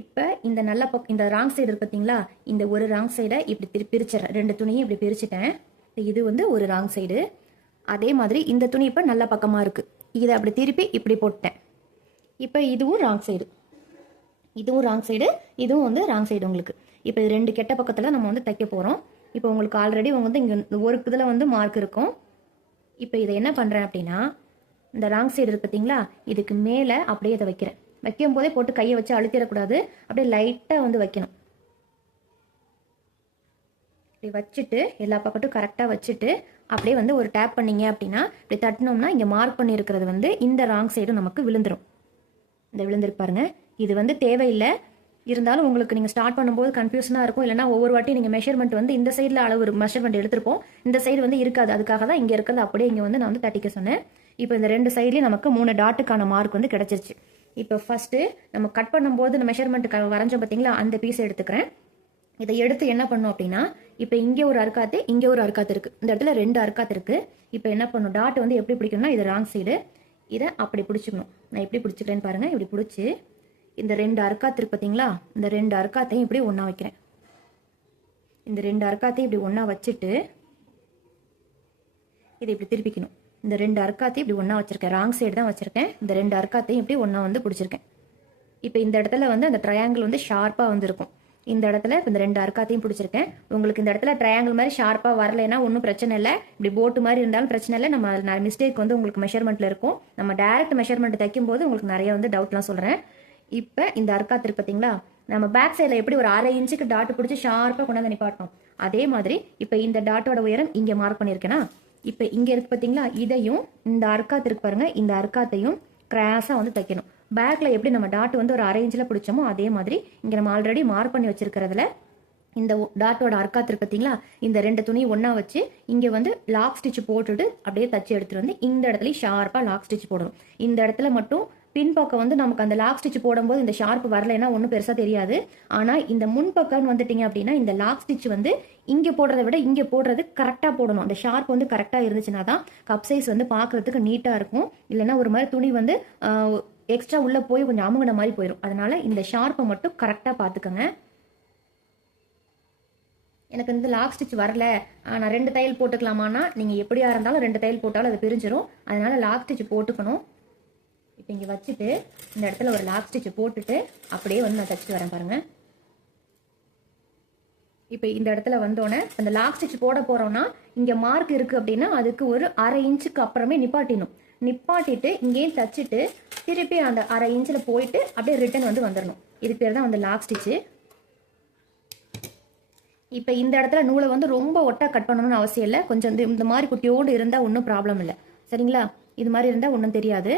இப்போ இந்த நல்ல பக்கம் இந்த ராங் சைடு இருக்கு பார்த்தீங்களா, இந்த ஒரு ராங் சைடை இப்படி பிரிச்சிடறேன். 2 துணியும் இப்படி பிரிச்சுட்டேன். இது வந்து ஒரு ராங் சைடு. அதே மாதிரி இந்த துணி இப்போ நல்ல பக்கமாக இருக்குது, இதை அப்படி திருப்பி இப்படி போட்டேன். இப்போ இதுவும் ராங் சைடு, இதுவும் ராங் சைடு, இதுவும் வந்து ராங் சைடு. உங்களுக்கு இப்போ இது 2 கெட்ட பக்கத்தில் நம்ம வந்து தைக்க போகிறோம். இப்போ உங்களுக்கு ஆல்ரெடி வந்து இங்கே ஒரு இதில் வந்து மார்க் இருக்கும். இப்போ இதை என்ன பண்ணுறேன் அப்படின்னா இந்த ராங் சைடு இருக்கு பார்த்தீங்களா, இதுக்கு மேலே அப்படியே இதை வைக்கிறேன். வைக்கும் போதே போட்டு கையை வச்சு அழுத்திடக்கூடாது, அப்படியே லைட்டாக வந்து வைக்கணும். இப்படி வச்சுட்டு எல்லா பக்கட்டும் கரெக்டாக வச்சுட்டு அப்படியே வந்து ஒரு டேப் பண்ணிங்க அப்படின்னா இப்படி தட்டினோம்னா இங்கே மார்க் பண்ணியிருக்கிறது வந்து இந்த ராங் சைடு நமக்கு விழுந்துடும். இந்த விழுந்துருக்கு பாருங்க, இது வந்து தேவையில்லை. இருந்தாலும் உங்களுக்கு நீங்கள் ஸ்டார்ட் பண்ணும்போது கன்ஃபியூஷனாக இருக்கும். இல்லைனா ஒவ்வொரு வாட்டி நீங்கள் மெஷர்மெண்ட் வந்து இந்த சைடில் அளவு மெஷர்மெண்ட் எடுத்திருப்போம், இந்த சைடு வந்து இருக்காது. அதுக்காக தான் இங்கே இருக்கிறது அப்படியே இங்கே வந்து நான் வந்து தட்டிக்க சொன்னேன். இப்போ இந்த 2 சைட்லேயும் நமக்கு 3 டாட்டுக்கான மார்க் வந்து கிடச்சிருச்சு. இப்போ ஃபஸ்ட்டு நம்ம கட் பண்ணும்போது இந்த மெஷர்மெண்ட் வரைஞ்சோம் பார்த்தீங்களா, அந்த பீஸை எடுத்துக்கிறேன். இதை எடுத்து என்ன பண்ணும் அப்படின்னா இப்போ இங்கே ஒரு அறுக்காத்து, இங்கே ஒரு அறுக்காத்து இருக்குது. இந்த இடத்துல 2 அறுக்காத்து இருக்குது. இப்போ என்ன பண்ணும், டாட் வந்து எப்படி பிடிக்கணும்னா இது ராங் சைடு, இதை அப்படி பிடிச்சிக்கணும். நான் எப்படி பிடிச்சிக்கிறேன்னு பாருங்கள். இப்படி பிடிச்சி இந்த 2 அறுக்காத்து இருக்கு பார்த்தீங்களா, இந்த 2 அறுக்காத்தையும் இப்படி ஒன்றா வைக்கிறேன். இந்த 2 அறுக்காத்தையும் இப்படி ஒன்றா வச்சுட்டு இதை இப்படி திருப்பிக்கணும். இந்த 2 அறுக்காத்தையும் இப்படி ஒன்றா வச்சுருக்கேன், ராங் சைடு தான் வச்சுருக்கேன். இந்த 2 அறுக்காத்தையும் இப்படி ஒன்றா வந்து பிடிச்சிருக்கேன். இப்போ இந்த இடத்துல வந்து அந்த ட்ரையாங்கிள் வந்து ஷார்ப்பாக வந்துருக்கும். இந்த இடத்துல இப்போ இந்த 2 அறுக்காத்தையும் பிடிச்சிருக்கேன். உங்களுக்கு இந்த இடத்துல ட்ரையாங்கிள் மாதிரி ஷார்ப்பாக வரலைன்னா ஒன்றும் பிரச்சனை இல்லை, இப்படி போட்டு மாதிரி இருந்தாலும் பிரச்சனை இல்லை. நம்ம மிஸ்டேக் வந்து உங்களுக்கு மெஷர்மெண்ட்டில் இருக்கும். நம்ம டேரக்ட் மெஷர்மெண்ட் தைக்கும் போது உங்களுக்கு நிறைய வந்து டவுட்லாம் சொல்கிறேன். இப்போ இந்த அறுக்காத்து இருக்கு பார்த்தீங்களா, நம்ம பேக் சைடில் எப்படி ஒரு 1/2 இன்ச்சுக்கு டாட் பிடிச்சி ஷார்ப்பாக கொண்டாந்து நிப்பாட்டோம், அதே மாதிரி இப்போ இந்த டாட்டோட உயரம் இங்கே மார்க் பண்ணியிருக்கேன்னா இப்போ இங்கே இருக்குது பார்த்தீங்களா, இதையும் இந்த அறுக்காத்து இருக்கு பாருங்கள், இந்த அறுக்காத்தையும் கிராஸாக வந்து தைக்கணும். பேக்கில் எப்படி நம்ம டாட் வந்து ஒரு அரை இன்ச்சில் பிடிச்சோமோ அதே மாதிரி இங்கே நம்ம ஆல்ரெடி மார்க் பண்ணி வச்சிருக்கிறதுல இந்த டாட்டோட அர்க்காத்து இருக்கு பார்த்தீங்களா, இந்த 2 துணி ஒன்றா வச்சு இங்கே வந்து லாக் ஸ்டிச் போட்டுட்டு அப்படியே தச்சு எடுத்துகிட்டு வந்து இந்த இடத்துல ஷார்ப்பாக லாக் ஸ்டிச் போடணும். இந்த இடத்துல மட்டும் பின்பக்கம் வந்து நமக்கு அந்த லாக் ஸ்டிச் போடும்போது இந்த ஷார்ப் வரலைன்னா ஒன்றும் பெருசாக தெரியாது. ஆனால் இந்த முன்பக்கம் வந்துட்டீங்க அப்படின்னா இந்த லாக் ஸ்டிச் வந்து இங்கே போடுறத விட இங்கே போடுறது கரெக்டாக போடணும். அந்த ஷார்ப் வந்து கரெக்டாக இருந்துச்சுன்னா தான் கப் சைஸ் வந்து பார்க்குறதுக்கு நீட்டாக இருக்கும். இல்லைன்னா ஒரு மாதிரி துணி வந்து எக்ஸ்ட்ரா உள்ளே போய் கொஞ்சம் அமுங்கின மாதிரி போயிடும். அதனால இந்த ஷார்ப்பை மட்டும் கரெக்டாக பார்த்துக்கோங்க. எனக்கு இந்த லாக் ஸ்டிச் வரல, நான் 2 தையல் போட்டுக்கலாமான்னா நீங்கள் எப்படியா இருந்தாலும் 2 தையல் போட்டாலும் அது பிரிஞ்சிடும். அதனால லாக் ஸ்டிச் போட்டுக்கணும். இப்போ இங்கே வச்சுட்டு இந்த இடத்துல ஒரு லாக் ஸ்டிச் போட்டுட்டு அப்படியே வந்து நான் தச்சுட்டு வரேன் பாருங்கள். இப்போ இந்த இடத்துல வந்தோடனே அந்த லாக் ஸ்டிச் போட போகிறோம்னா இங்கே மார்க் இருக்குது அப்படின்னா அதுக்கு ஒரு அரை இன்ச்சுக்கு அப்புறமே நிப்பாட்டிட்டு இங்கேயும் தச்சுட்டு திருப்பி அந்த அரை இன்ச்சில் போயிட்டு அப்படியே ரிட்டன் வந்து வந்துடணும். இது பேர் தான் வந்து லாக் ஸ்டிச்சு. இப்போ இந்த இடத்துல நூலை வந்து ரொம்ப ஒட்டா கட் பண்ணணும்னு அவசியம் இல்லை. கொஞ்சம் இந்த மாதிரி குட்டியோடு இருந்தால் ஒன்றும் ப்ராப்ளம் இல்லை, சரிங்களா? இது மாதிரி இருந்தால் ஒன்றும் தெரியாது.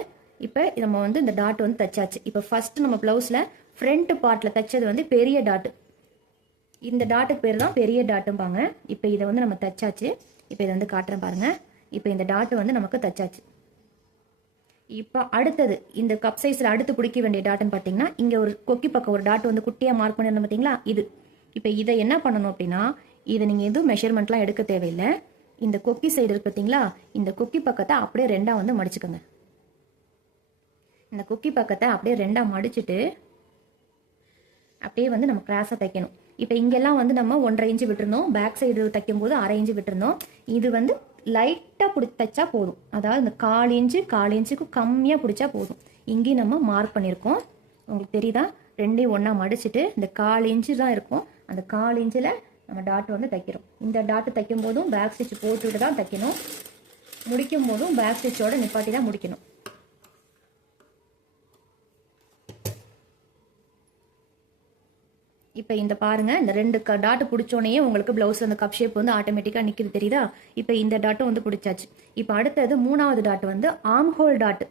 இப்போ நம்ம வந்து இந்த டாட் வந்து தச்சாச்சு. இப்போ ஃபர்ஸ்ட் நம்ம ப்ளவுஸில் ஃப்ரண்ட் பார்ட்டில் தைச்சது வந்து பெரிய டாட்டு. இந்த டாட்டுக்கு பேர் தான் பெரிய டாட்டும்பாங்க. இப்போ இதை வந்து நம்ம தச்சாச்சு. இப்போ இதை வந்து காட்டுறேன் பாருங்கள். இப்போ இந்த டாட்டு வந்து நமக்கு தச்சாச்சு. இப்போ அடுத்தது இந்த கப் சைஸில் அடுத்து பிடிக்க வேண்டிய டாட்டுன்னு பார்த்தீங்கன்னா இங்கே ஒரு கொக்கி பக்கம் ஒரு டாட்டு வந்து குட்டியாக மார்க் பண்ணியிருந்தோம் பார்த்தீங்களா, இது. இப்போ இதை என்ன பண்ணணும் அப்படின்னா இதை நீங்கள் எதுவும் மெஷர்மெண்ட்லாம் எடுக்க தேவையில்லை. இந்த கொக்கி சைடு இருக்கு பார்த்தீங்களா, இந்த கொக்கி பக்கத்தை அப்படியே 2ஆ வந்து மடிச்சுக்கோங்க. இந்த கொக்கி பக்கத்தை அப்படியே 2ஆ மடிச்சுட்டு அப்படியே வந்து நம்ம கிராஸாக தைக்கணும். இப்போ இங்கெல்லாம் வந்து நம்ம 1.5 இன்ச்சு விட்டுருந்தோம், பேக் சைடு தைக்கும் போது அரை இன்ச்சு விட்டுருந்தோம். இது வந்து லைட்டாக தைச்சா போதும். அதாவது இந்த 1/4 இன்ச்சுக்கு கம்மியாக பிடிச்சா போதும். இங்கேயும் நம்ம மார்க் பண்ணியிருக்கோம், உங்களுக்கு தெரியுதா? 2ஐயும் ஒன்றா மடிச்சுட்டு இந்த 1/4 இன்ச்சு தான் இருக்கும், அந்த 1/4 இன்ச்சில் நம்ம டாட் வந்து தைக்கிறோம். இந்த டாட்டு தைக்கும் போதும் பேக் ஸ்டிச் போட்டுட்டு தான் தைக்கணும், முடிக்கும் போதும் பேக் ஸ்டிச்சோட நிப்பாட்டி தான் முடிக்கணும். இப்போ இந்த பாருங்க, இந்த 2 டாட்டு பிடிச்சோன்னே உங்களுக்கு பிளவுஸ் அந்த கப் ஷேப் வந்து ஆட்டோமேட்டிக்காக நிற்கிது, தெரியுதா? இப்போ இந்த டாட்டும் வந்து பிடிச்சாச்சு. இப்போ அடுத்தது 3வது டாட் வந்து ஆம் ஹோல் டாட்டு.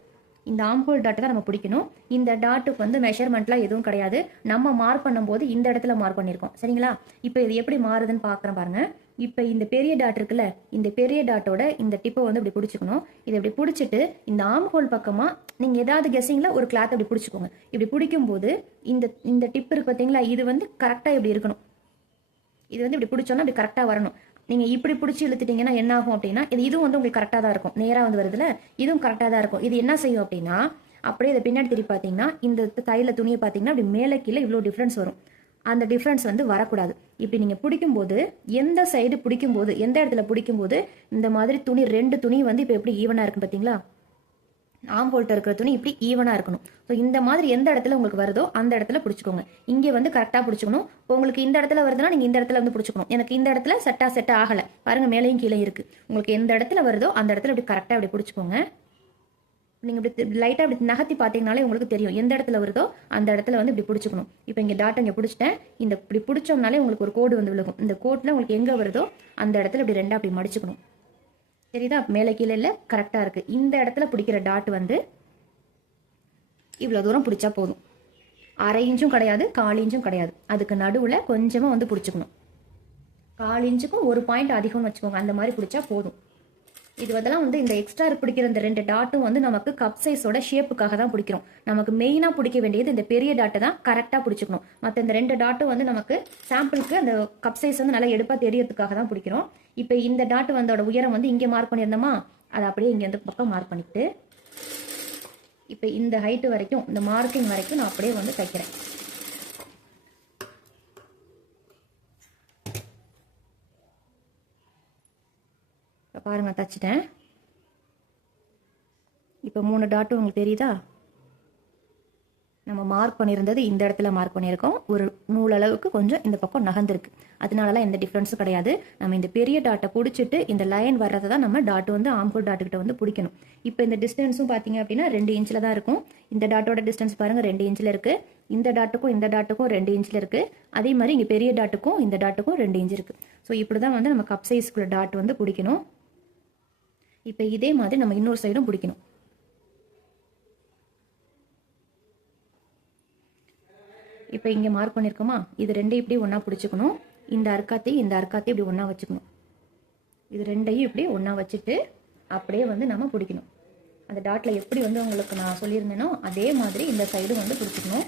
இந்த ஆம் ஹோல் டாட்டு தான் நம்ம பிடிக்கணும். இந்த டாட்டுக்கு வந்து மெஷர்மெண்ட்லாம் எதுவும் கிடையாது, நம்ம மார்க் பண்ணும்போது இந்த இடத்துல மார்க் பண்ணியிருக்கோம், சரிங்களா? இப்போ இது எப்படி மாறுதுன்னு பார்க்குறேன் பாருங்க. இப்போ இந்த பெரிய டாட் இருக்குல்ல, இந்த பெரிய டாட்டோட இந்த டிப்பை வந்து இப்படி பிடிச்சிக்கணும். இதை இப்படி பிடிச்சிட்டு இந்த ஆம் ஹோல் பக்கமாக நீங்கள் ஏதாவது கெஸ்ஸிங்கில் ஒரு கிளாத் இப்படி பிடிச்சிக்கோங்க. இப்படி பிடிக்கும்போது இந்த டிப் இருக்கு பார்த்தீங்களா, இது வந்து கரெக்டாக இப்படி இருக்கணும். இது வந்து இப்படி பிடிச்சோன்னா இப்படி கரெக்டாக வரணும். நீங்கள் இப்படி பிடிச்சி இழுத்துட்டீங்கன்னா என்ன ஆகும் அப்படின்னா இதுவும் வந்து உங்களுக்கு கரெக்டாக தான் இருக்கும், நேராக வந்து வருதுல, இதுவும் கரெக்டாக தான் இருக்கும். இது என்ன செய்யும் அப்படின்னா அப்படியே இதை பின்னாடி திருப்பி பார்த்தீங்கன்னா இந்த தையில துணியை பார்த்தீங்கன்னா அப்படி மேலே கீழே இவ்வளோ டிஃப்ரென்ஸ் வரும். அந்த டிஃப்ரென்ஸ் வந்து வரக்கூடாது. இப்படி நீங்கள் பிடிக்கும்போது எந்த சைடு பிடிக்கும்போது எந்த இடத்துல பிடிக்கும்போது இந்த மாதிரி துணி 2 துணி வந்து இப்போ எப்படி ஈவனாக இருக்கும் பார்த்தீங்களா, ஆம் ஹோல்ட்ட இருக்கிற துணி இப்படி ஈவனாக இருக்கணும். ஸோ இந்த மாதிரி எந்த இடத்துல உங்களுக்கு வருதோ அந்த இடத்துல பிடிச்சிக்கோங்க. இங்கே வந்து கரெக்டாக பிடிச்சிக்கணும். உங்களுக்கு இந்த இடத்துல வருதுன்னா நீங்கள் இந்த இடத்துல வந்து பிடிச்சிக்கணும். எனக்கு இந்த இடத்துல செட் ஆகலை பாருங்கள், மேலேயும் கீழே இருக்குது. உங்களுக்கு எந்த இடத்துல வருதோ அந்த இடத்துல இப்படி கரெக்டாக இப்படி பிடிச்சிக்கோங்க. நீங்கள் இப்படி லைட்டாக இப்படி நகர்த்தி பார்த்தீங்கனாலே உங்களுக்கு தெரியும் எந்த இடத்துல வருதோ அந்த இடத்துல வந்து இப்படி பிடிச்சிக்கணும். இப்போ இங்கே டாட்டை இங்கே பிடிச்சிட்டேன். இந்த இப்படி பிடிச்சோம்னாலே உங்களுக்கு ஒரு கோடு வந்து விழுகும். இந்த கோட்டில் உங்களுக்கு எங்கே வருதோ அந்த இடத்துல இப்படி 2ஆ அப்படி மடிச்சுக்கணும், தெரியுதா? மேலே கீழே இல்லை, கரெக்டாக இருக்குது. இந்த இடத்துல பிடிக்கிற டாட் வந்து இவ்வளோ தூரம் பிடிச்சா போதும். அரை இன்ச்சும் கிடையாது, 1/4 இன்ச்சும் கிடையாது, அதுக்கு நடுவில் கொஞ்சமாக வந்து பிடிச்சிக்கணும். 1/4 இன்ச்சுக்கும் 1 பாயிண்ட் அதிகம்னு வச்சுக்கோங்க, அந்த மாதிரி பிடிச்சா போதும். இது அதெல்லாம் வந்து இந்த எக்ஸ்ட்ரா பிடிக்கிற இந்த 2 டாட்டும் வந்து நமக்கு கப் சைஸோட ஷேப்புக்காக தான் பிடிக்கிறோம். நமக்கு மெயினாக பிடிக்க வேண்டியது இந்த பெரிய டாட்டை தான் கரெக்டாக பிடிச்சிக்கணும். மற்ற இந்த 2 டாட்டும் வந்து நமக்கு சாம்பிளுக்கு அந்த கப் சைஸ் வந்து நல்லா எடுப்பாக தெரியறதுக்காக தான் பிடிக்கிறோம். இப்போ இந்த டாட்டு வந்தோட உயரம் வந்து இங்கே மார்க் பண்ணியிருந்தோமா, அதை அப்படியே இங்கே இந்த பக்கம் மார்க் பண்ணிட்டு இப்போ இந்த ஹைட்டு வரைக்கும் இந்த மார்க்கிங் வரைக்கும் நான் அப்படியே வந்து தைக்கிறேன். பாருங்க, தச்சிட்டேன். இப்போ 3 டாட்டும் உங்களுக்கு தெரியுதா? நம்ம மார்க் பண்ணியிருந்தது இந்த இடத்துல மார்க் பண்ணியிருக்கோம். ஒரு நூல் அளவுக்கு கொஞ்சம் இந்த பக்கம் நகர்ந்துருக்கு, அதனாலலாம் எந்த டிஃப்ரென்ஸும் கிடையாது. நம்ம இந்த பெரிய டாட்டை பிடிச்சிட்டு இந்த லைன் வர்றதை தான் நம்ம டாட்டு வந்து ஆம்ஹோல் டாட்டுக்கிட்ட வந்து பிடிக்கணும். இப்போ இந்த டிஸ்டன்ஸும் பார்த்தீங்க அப்படின்னா 2 இன்ச்சில் தான் இருக்கும். இந்த டாட்டோட டிஸ்டன்ஸ் பாருங்கள் 2 இன்ச்சில் இருக்குது. இந்த டாட்டுக்கும் 2 இன்ச்சில் இருக்குது. அதே மாதிரி இங்கே பெரிய டாட்டுக்கும் இந்த டாட்டுக்கும் 2 இன்ச் இருக்குது. ஸோ இப்படி தான் வந்து நம்ம கப் சைஸ்க்குள்ள டாட் வந்து பிடிக்கணும். இப்போ இதே மாதிரி நம்ம இன்னொரு சைடும் பிடிக்கணும். இப்போ இங்கே மார்க் பண்ணியிருக்கோமா, இது ரெண்டையும் இப்படி ஒன்றா பிடிச்சிக்கணும். இந்த அர்க்காத்தையும் இந்த அர்க்காத்தையும் இப்படி ஒன்றா வச்சுக்கணும். இது ரெண்டையும் இப்படி ஒன்றா வச்சுட்டு அப்படியே வந்து நம்ம பிடிக்கணும். அந்த டாட்டில் எப்படி வந்து உங்களுக்கு நான் சொல்லியிருந்தேனோ அதே மாதிரி இந்த சைடு வந்து பிடிச்சிக்கணும்.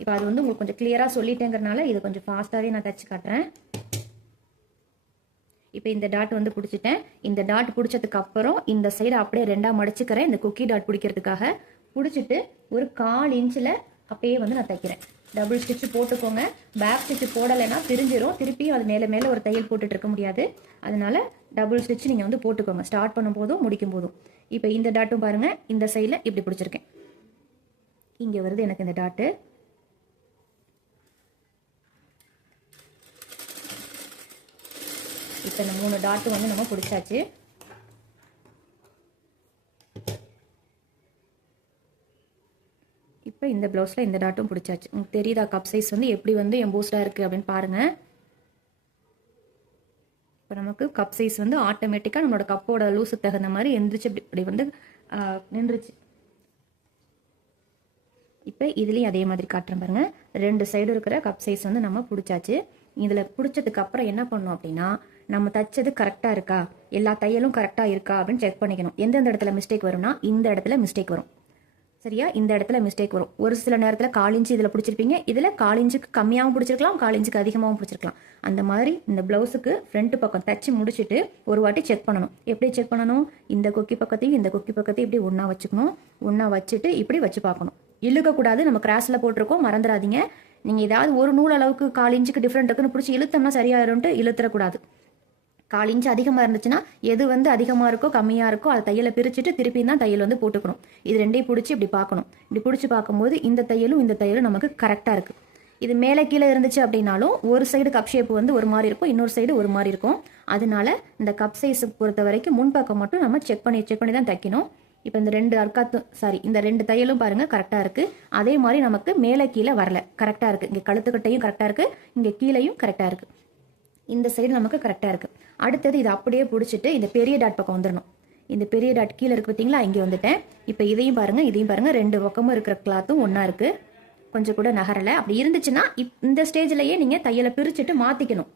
இப்போ அது வந்து உங்களுக்கு கொஞ்சம் கிளியராக சொல்லிட்டேங்கிறனால இது கொஞ்சம் ஃபாஸ்ட்டாகவே நான் தச்சு காட்டுறேன். இப்போ இந்த டாட் வந்து பிடிச்சிட்டேன். இந்த டாட் பிடிச்சதுக்கு அப்புறம் இந்த சைடு அப்படியே ரெண்டாக மடிச்சுக்கிறேன். இந்த குக்கி டாட் பிடிக்கிறதுக்காக பிடிச்சிட்டு ஒரு 1/4 இன்ச்சில் அப்படியே வந்து நான் தைக்கிறேன். டபுள் ஸ்டிச்சு போட்டுக்கோங்க. பேக் ஸ்டிச்சு போடலைன்னா பிரிஞ்சிடும். திருப்பியும் அது மேலே மேலே ஒரு தையல் போட்டுட்டு இருக்க முடியாது. அதனால டபுள் ஸ்டிச் நீங்கள் வந்து போட்டுக்கோங்க, ஸ்டார்ட் பண்ணும் போதும் முடிக்கும் போதும். இப்போ இந்த டாட்டும் பாருங்கள், இந்த சைடில் இப்படி பிடிச்சிருக்கேன். இங்கே வருது எனக்கு இந்த டாட்டு. இப்போ இந்த 3 டாட்டு வந்து நம்ம பிடிச்சாச்சு. இப்போ இந்த ப்ளவுஸில் இந்த டாட்டும் பிடிச்சாச்சு. உங்களுக்கு தெரியுதா கப் சைஸ் வந்து எப்படி வந்து எம்போஸ்டாக இருக்குது அப்படின்னு பாருங்கள். இப்போ நமக்கு கப் சைஸ் வந்து ஆட்டோமேட்டிக்காக நம்மளோட கப்போட லூஸுக்கு தகுந்த மாதிரி எந்திரிச்சு இப்படி வந்து நின்றுச்சு. இப்போ இதுலேயும் அதே மாதிரி காட்டுறேன் பாருங்கள். 2 சைடு இருக்கிற கப் சைஸ் வந்து நம்ம பிடிச்சாச்சு. இதில் பிடிச்சதுக்கு அப்புறம் என்ன பண்ணணும் அப்படின்னா, நம்ம தைச்சது கரெக்டாக இருக்கா, எல்லா தையலும் கரெக்டாக இருக்கா அப்படின்னு செக் பண்ணிக்கணும். எந்தெந்த இடத்துல மிஸ்டேக் வரும்னா இந்த இடத்துல மிஸ்டேக் வரும். சரியா, இந்த இடத்துல மிஸ்டேக் வரும். ஒரு சில நேரத்தில் 1/4 இன்ச்சு இதில் பிடிச்சிருப்பீங்க, இதில் 1/4 இன்ச்சுக்கு கம்மியாகவும் பிடிச்சிருக்கலாம், 1/4 இன்ச்சுக்கு அதிகமாகவும் பிடிச்சிருக்கலாம். அந்த மாதிரி இந்த ப்ளவுஸுக்கு ஃப்ரண்ட் பக்கம் தச்சு முடிச்சுட்டு ஒரு வாட்டி செக் பண்ணணும். எப்படி செக் பண்ணணும், இந்த கொக்கி பக்கத்தையும் இந்த கொக்கி பக்கத்தையும் இப்படி ஒன்றா வச்சுக்கணும். ஒன்றா வச்சுட்டு இப்படி வச்சு பார்க்கணும். இழுக்கக்கூடாது, நம்ம கிராஸில் போட்டிருக்கோம், மறந்துடாதீங்க. நீங்கள் ஏதாவது ஒரு நூல் அளவுக்கு 1/4 இன்ச்சுக்கு டிஃப்ரெண்ட் இருக்குன்னு பிடிச்சி இழுத்தோம்னா சரியாயிரும்ட்டு இழுத்துறக்கூடாது. 1/4 இன்ச்சு அதிகமாக இருந்துச்சுன்னா எது வந்து அதிகமாக இருக்கோ கம்மியாக இருக்கோ அதை தையலை பிரிச்சுட்டு திருப்பியும் தான் தையல் வந்து போட்டுக்கணும். இது ரெண்டையும் பிடிச்சி இப்படி பார்க்கணும். இப்படி பிடிச்சி பார்க்கும்போது இந்த தையலும் இந்த தையலும் நமக்கு கரெக்டாக இருக்குது. இது மேலே கீழே இருந்துச்சு அப்படின்னாலும் ஒரு சைடு கப் ஷேப் வந்து ஒரு மாதிரி இருக்கும், இன்னொரு சைடு ஒரு மாதிரி இருக்கும். அதனால இந்த கப் சைஸை பொறுத்த வரைக்கும் முன்பக்கம் மட்டும் நம்ம செக் பண்ணி தான் தைக்கணும். இப்போ இந்த 2 அர்க்காத்தும் இந்த 2 தையலும் பாருங்கள் கரெக்டாக இருக்குது. அதே மாதிரி நமக்கு மேலே கீழே வரல, கரெக்டாக இருக்குது. இங்கே கழுத்துக்கட்டையும் கரெக்டாக இருக்குது, இங்கே கீழையும் கரெக்டாக இருக்குது. இந்த சைடு நமக்கு கரெக்டாக இருக்குது. அடுத்தது இது அப்படியே பிடிச்சிட்டு இந்த பெரிய டாட் பக்கம் வந்துடணும். இந்த பெரிய டாட் கீழே இருக்குது பார்த்தீங்களா, இங்கே வந்துட்டேன். இப்போ இதையும் பாருங்கள், இதையும் பாருங்கள், 2 பக்கமும் இருக்கிற கிளாத்தும் ஒன்றா இருக்குது, கொஞ்சம் கூட நகரலை. அப்படி இருந்துச்சுன்னா இந்த ஸ்டேஜ்லேயே நீங்கள் தையலை பிரிச்சுட்டு மாற்றிக்கணும்.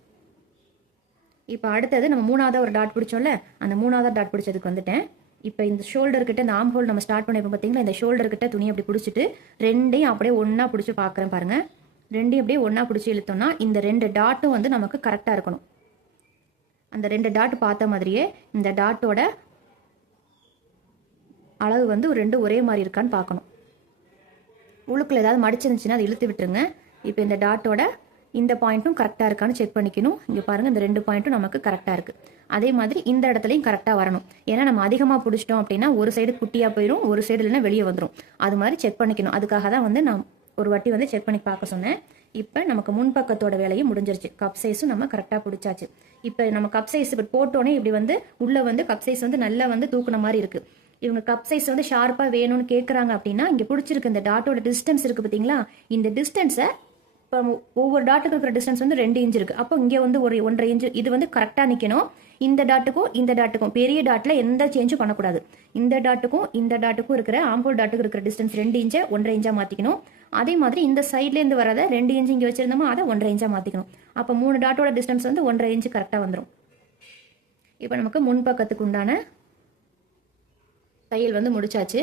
இப்போ அடுத்தது நம்ம 3ஆவது ஒரு டாட் பிடிச்சோம்ல, அந்த 3ஆவது டாட் பிடிச்சதுக்கு வந்துட்டேன். இப்போ இந்த ஷோல்டர்கிட்ட இந்த ஆம் ஹோல் நம்ம ஸ்டார்ட் பண்ணிருப்போம் பார்த்தீங்களா, இந்த ஷோல்டர்கிட்ட துணி அப்படி பிடிச்சிட்டு ரெண்டையும் அப்படியே ஒன்றா பிடிச்சி பார்க்குறேன் பாருங்கள். ரெண்டையும் அப்படியே ஒன்றா பிடிச்சி இழுத்தோம்னா இந்த 2 டாட்டும் வந்து நமக்கு கரெக்டாக இருக்கணும். அந்த 2 டாட் பார்த்த மாதிரியே இந்த டாட்டோட அளவு வந்து 2 ஒரே மாதிரி இருக்கான்னு பார்க்கணும். உள்ளுக்குள்ள ஏதாவது மடிச்சிருந்துச்சுன்னா அதை இழுத்து விட்டுருங்க. இப்போ இந்த டாட்டோட இந்த பாயிண்ட்டும் கரெக்டாக இருக்கான்னு செக் பண்ணிக்கணும். இங்கே பாருங்கள், இந்த 2 பாயிண்ட்டும் நமக்கு கரெக்டாக இருக்குது. அதே மாதிரி இந்த இடத்துலையும் கரெக்டாக வரணும். ஏன்னா நம்ம அதிகமாக பிடிச்சிட்டோம் அப்படின்னா ஒரு சைடு குட்டியாக போயிடும், ஒரு சைடு இல்லைன்னா வெளியே வந்துடும். அது மாதிரி செக் பண்ணிக்கணும். அதுக்காக தான் வந்து நான் ஒரு வாட்டி வந்து செக் பண்ணி பார்க்க சொன்னேன். இப்போ நமக்கு முன்பக்கத்தோட வேலையும் முடிஞ்சிருச்சு. கப் சைஸும் நம்ம கரெக்டாக பிடிச்சாச்சு. இப்போ நம்ம கப் சைஸ் இப்படி போட்டோன்னே இப்படி வந்து உள்ளே வந்து கப் சைஸ் வந்து நல்லா வந்து தூக்குன மாதிரி இருக்குது. இவங்க கப் சைஸ் வந்து ஷார்ப்பாக வேணும்னு கேட்குறாங்க அப்படின்னா இங்கே பிடிச்சிருக்கு இந்த டாட்டோட டிஸ்டன்ஸ் இருக்குது பார்த்தீங்களா, இந்த டிஸ்டன்ஸை இப்போ ஒவ்வொரு டாட்டுக்கு இருக்கிற டிஸ்டன்ஸ் வந்து 2 இன்ச் இருக்குது. அப்போ இங்கே வந்து ஒரு 1.5 இன்ச்சு இது வந்து கரெக்டாக நிற்கணும். இந்த டாட்டுக்கும் பெரிய டாட்டில் எந்த சேஞ்சும் பண்ணக்கூடாது. இந்த டாட்டுக்கும் இருக்கிற ஆம்போல் டாட்டுக்கு இருக்கிற டிஸ்டன்ஸ் 2 இன்ச்சை 1.5 இன்ச்சாக மாற்றிக்கணும். அதே மாதிரி இந்த சைட்லேருந்து வரதை 2 இன்ச்சு இங்கே வச்சுருந்தோமோ அதை 1.5 இன்ச்சாக மாற்றிக்கணும். அப்போ 3 டாட்டோட டிஸ்டன்ஸ் வந்து 1.5 இன்ச்சு கரெக்டாக வந்துடும். இப்போ நமக்கு முன்பக்கத்துக்கு உண்டான தையல் வந்து முடிச்சாச்சு.